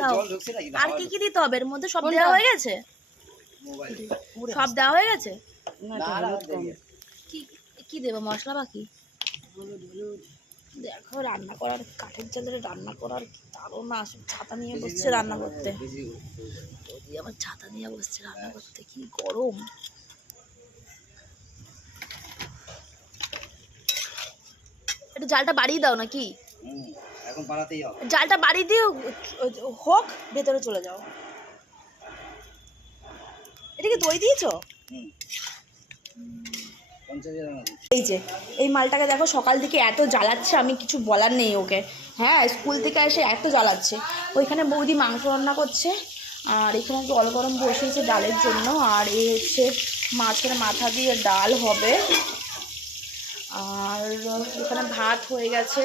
দাও। আর কি কি দিতে হবে এর মধ্যে? সব দেওয়া হয়ে গেছে? সব দেওয়া হয়ে গেছে? কি কি দেবো মশলা বাকি? দেখো রান্না করার, কাঠের জালে রান্না করার কি দারুণ না। ছাতা নিয়ে বসছে রান্না করতে। যদি আমার ছাতা নিয়ে বসছে রান্না করতে, কি গরম। একটু জালটা বাড়িয়ে দাও নাকি? এখন বাড়াতেই হবে। জালটা বাড়িয়ে দিও হোক, ভেতরে চলে যাও। এটা কি দই দিয়েছো? এই যে এই মালটাকে দেখো, সকাল থেকে এত জ্বালাচ্ছে, আমি কিছু বলার নেই ওকে। হ্যাঁ, স্কুল থেকে এসে এত জ্বালাচ্ছে। ওইখানে বৌদি মাংস রান্না করছে, আর এখানে জল গরম বসিয়েছে ডালের জন্য। আর এই হচ্ছে মাছের মাথা দিয়ে ডাল হবে। আর এখানে ভাত হয়ে গেছে।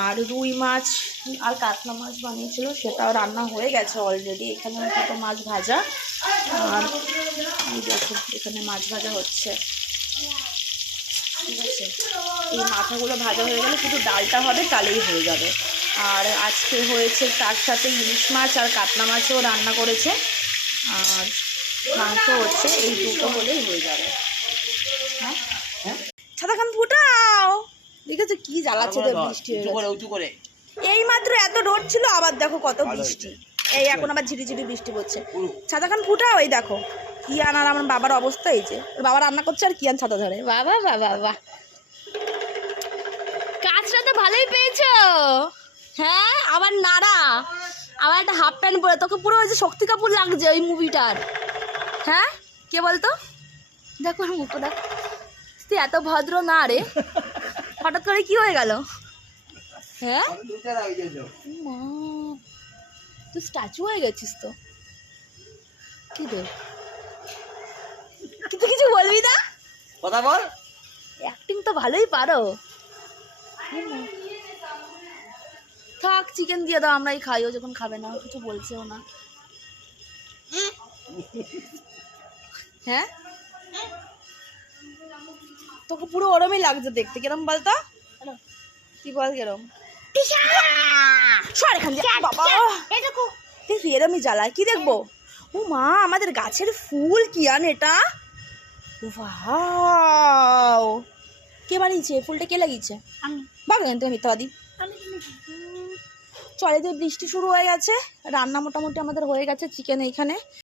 আর রুই মাছ আর কাতলা মাছ বানিয়েছিল, সেটাও রান্না হয়ে গেছে অলরেডি। এখানে দুটো মাছ ভাজা। আর এই দেখো এখানে মাছ ভাজা হচ্ছে, ঠিক আছে। এই মাথাগুলো ভাজা হয়ে গেলে শুধু ডালটা হবে, তাহলেই হয়ে যাবে। আর আজকে হয়েছে তার সাথে ইলিশ মাছ আর কাতলা মাছও রান্না করেছে, আর মাংস হচ্ছে। এই দুটো হলেই হয়ে যাবে। হ্যাঁ হ্যাঁ, ছাতাখান ফুটাও। দেখেছো কি জ্বালাচ্ছে, বৃষ্টি হয়ে এই মাত্র এত রোদ ছিল, আবার দেখো কত বৃষ্টি। এই এখন আবার ঝিরিঝিরি বৃষ্টি পড়ছে। ছাতাখান ফুটাও। এই দেখো কিয়ান আর আমার বাবার অবস্থা। এই যে বাবা রান্না করছে আর কিয়ান ছাতা ধরে। বাবা বাবা বাবা, কাজটা তো ভালোই পেয়েছো। হ্যাঁ, আবার নাড়া, আবার একটা হাফ প্যান্ট পরে, তোকে পুরো ওই যে শক্তি কাপুর লাগছে ওই মুভিটার। হ্যাঁ, কে বলতো? দেখো আর মুখটা দেখ, তুই এত ভদ্র না রে, হঠাৎ করে কি হয়ে গেল? হ্যাঁ মা, তুই স্ট্যাচু হয়ে গেছিস তো। কি রে, তুই কিছু বলবি না? কথা বল। অ্যাক্টিং তো ভালোই পারো। থাক, চিকেন দিয়ে দাও, আমরাই খাই। ও যখন খাবে না, কিছু বলছেও না। হ্যাঁ, তোকে পুরো ওরমই লাগছে দেখতে। কিরম বলতো? কি বল কিরম? এরমই জ্বালায়। কি দেখবো? ও মা, আমাদের গাছের ফুল। কি আন এটা? ওয়াও, কে বানিয়েছে ফুলটা? কে লাগিয়েছে? আমি। বাগান তুমি মিথ্যাবাদী। চলে তো, বৃষ্টি শুরু হয়ে গেছে। রান্না মোটামুটি আমাদের হয়ে গেছে। চিকেন এইখানে